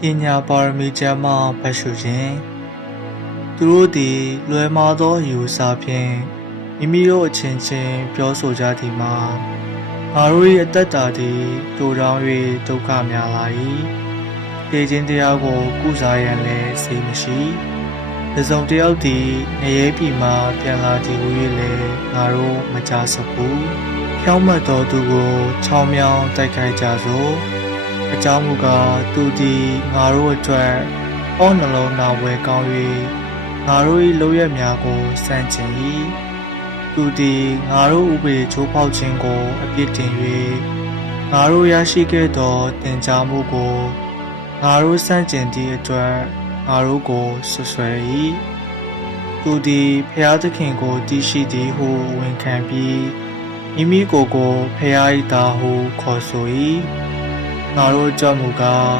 ပညာပါရမီကျမ်းမှဖတ်ရှုခြင်းသူတို့သည်လွယ်မှားသောယူဆဖြင့်မိမိတို့အချင်းချင်းပြောဆိုကြသည်မှာငါတို့၏အသက်တာသည်တိုးတောင်း၍ဒုက္ခများလာ၏တေခြင်းတရားကိုကုစားရန်လည်းစိတ်မရှိတစုံတစ်ယောက်သည်ငရဲပြည်မှပြန်လာသည်ဟု၍လည်းငါတို့မကြားစဘူးဖြောင့်မတ်သောသူကိုချောင်းမြောင်းတိုက်ခိုက်ကြစို့အကြောင်းမူကားသူသည်ငါတို့အတွက်အောနှလုံးနာဝယ်ကောင်း၍ငါတို့၏လုပ်ရများကိုစန့်ကျင်၏သူသည်ငါတို့ဥပဒေချိုးဖောက်ခြင်းကိုအပြစ်တင်၍ငါတို့ရရှိခဲ့သောတင်ကြားမှုကိုငါတို့စန့်ကျင်သည့်အတွက်ငါတို့ကိုဆွဆွဲ၏သူသည်ဖျားသခင်ကိုတည်ရှိသည်ဟုဝန်ခံပြီးမိမိကိုယ်ကိုဖျား၏သားဟုခေါ်ဆို၏ငါတို့ကြောင့်မူကား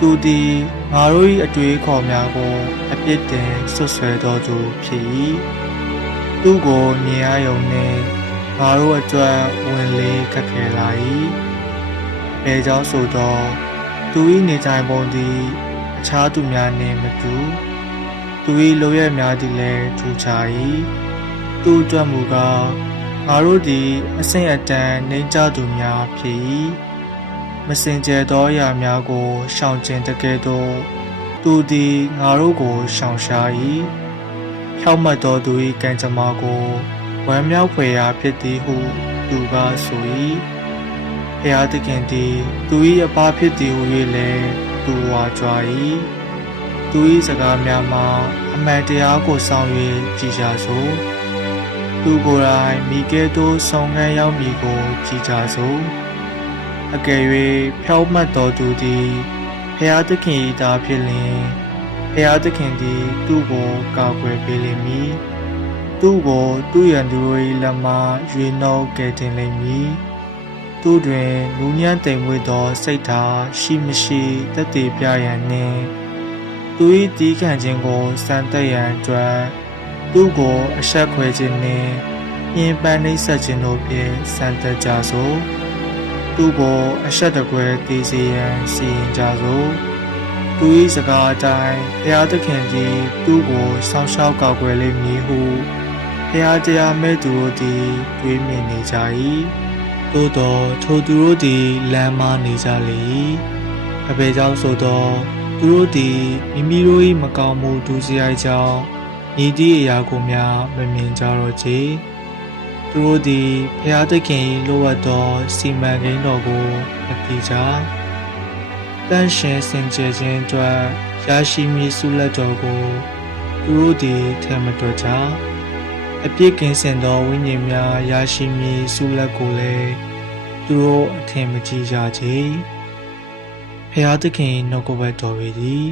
သူသည်ငါတို့၏အတွေ့အခေါ်များကိုအပြစ်တင်ဆွဆွဲတော်သူဖြစ်၏သူကိုမြင်ရယုံနှင့်ငါတို့အတွက်ဝင်လေခက်ခဲလာ၏အဲကြောင့်ဆိုသောသူ၏နေထိုင်ပုံသည်အခြားသူများနှင့်မတူသူ၏လုပ်ရများသည်လည်းထူးခြား၏သူအတွက်မူကားငါတို့သည်အဆင့်အတန်းနှိမ့်ချသူများဖြစ်၏မစင်ကြယ်သောအရာများကိုရှောင်ကျဉ်တကယ်တော့သူသည်ငါတို့ကိုရှောင်ရှား၏ဖြောင့်မတ်သောသူ၏ကံကြမ္မာကိုဝမ်းမြောက်ဖွယ်ရာဖြစ်သည်ဟုသူကဆို၏ဖျားသခင်သည်သူ၏အဘဖြစ်သည်ဟု၍လည်းသူဝါကြွား၏သူ၏စကားများမှာအမှန်တရားကိုဆောင်၍ကြည်ကြစို့သူကိုယ်တိုင်မိကဲ့သို့ဆောင်ခံရောက်မည်ကိုကြည်ကြစို့အကယ်၍ဖြောင့်မတ်သောသူသည်ဖျားသခင်၏သားဖြစ်လျှင်ဖျားသခင်သည်သူ့ကိုကာကွယ်ပေးလိမ့်မည်သူ့ကိုသူ့ရန်သူတို့၏လက်မှရွေးနှုတ်ကယ်တင်လိမ့်မည်သူတွင်လူညံ့တိမ်မွေ့သောစိတ်ဓာတ်ရှိမရှိသက်သေပြရန်နှင့်သူ၏တီးခံခြင်းကိုစံတက်ရန်အတွက်သူ့ကိုအဆက်ခွဲခြင်းနှင့်ညှဉ်းပန်းနှိပ်စက်ခြင်းတို့ဖြင့်စံတက်ကြစို့သူ့ကိုအဆက်တကွဲတည်စေရန်စီရင်ကြစို့သူ၏စကားအတိုင်းဘုရားသခင်သည်သူ့ကိုစောင့်ရှောက်ကောက်ွယ်လိမ့်မည်ဟုဘုရားတရားမဲ့သူတို့သည်တွေးမြင်နေကြ၏သို့သောထိုသူတို့သည်လမ်းမနေကြလေ၏အဘယ်ကြောင့်ဆိုသောသူတို့သည်မိမိတို့၏မကောင်းမှုဒုစရိုက်ကြောင့်ဤသည့်အရာကိုများမမြင်ကြတော့ချေသူတို့သည်ဘုရားသခင်၏လိုအပ်သောစီမံကိန်းတော်ကိုမသိကြတန်ရှင်းစင်ကြယ်ခြင်းအတွက်ရရှိမည်ဆုလက်တော်ကိုသူတို့သည်ထဲမတော်ကြအပြစ်ကင်းစင်သောဝိညာဉ်များရရှိမည်ဆုလက်ကိုလည်းသူတို့အထင်မကြီးကြချေဖျားသခင်နှုတ်ကပတ်တော်၏သည်